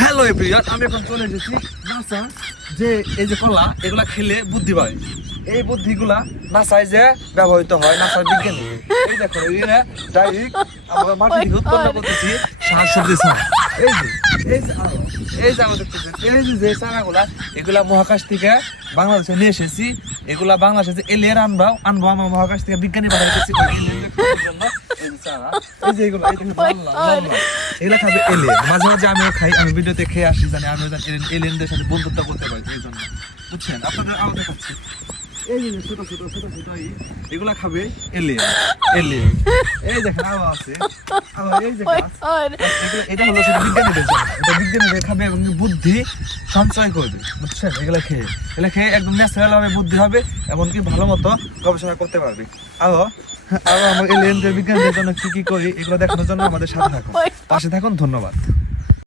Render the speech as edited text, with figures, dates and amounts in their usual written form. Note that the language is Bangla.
হ্যালো এভরিওয়ান, আমি এখন চলে এসেছি নাসা। যে এই যে কলা, এগুলা খেলে বুদ্ধি বাড়ে। এই বুদ্ধিগুলা নাসায় যে ব্যবহৃত হয় নাসার বিজ্ঞানী। এই দেখো, এরা ডাইরেক্ট আমরা মাটি থেকে উৎপন্ন করতেছি শাকসবজি ছাড়া। এই যে আমরা দেখতেছি, এই যে চারাগুলা, এগুলা মহাকাশ থেকে বাংলাদেশে নিয়ে এসেছি। এগুলা বাংলাদেশে এলিয়েন আনবো আমার মহাকাশ থেকে বিজ্ঞানী বানাইতেছি জন্য। এই যে এগুলো, এগুলা খাবে এলিয়েন। মাঝে মাঝে আমিও খাই, আমি ভিডিওতে খেয়ে আসি, জানি আমিও এলিয়েনদের সাথে বন্ধুত্ব করতে পারি। এই জন্য বুঝছেন, আপনাদের আমাদের কাছে এই যে ছোট ছোট ছোট ছোট এগুলা খাবে এলিয়েন। এই দেখেন আরো আছে, এই যে এটা হলো সেটা বিজ্ঞানীদের জন্য। এটা বিজ্ঞানীদের খাবে এবং বুদ্ধি সঞ্চয় করবে, বুঝছেন। এগুলা খেয়ে একদম ন্যাচারাল ভাবে বুদ্ধি হবে, এমনকি ভালো মতো গবেষণা করতে পারবে। আরো আমার এলিয়েনদের বিজ্ঞানীদের জন্য কি কি করি, এগুলো দেখানোর জন্য আমাদের সাথে থাকুন, পাশে থাকুন। ধন্যবাদ।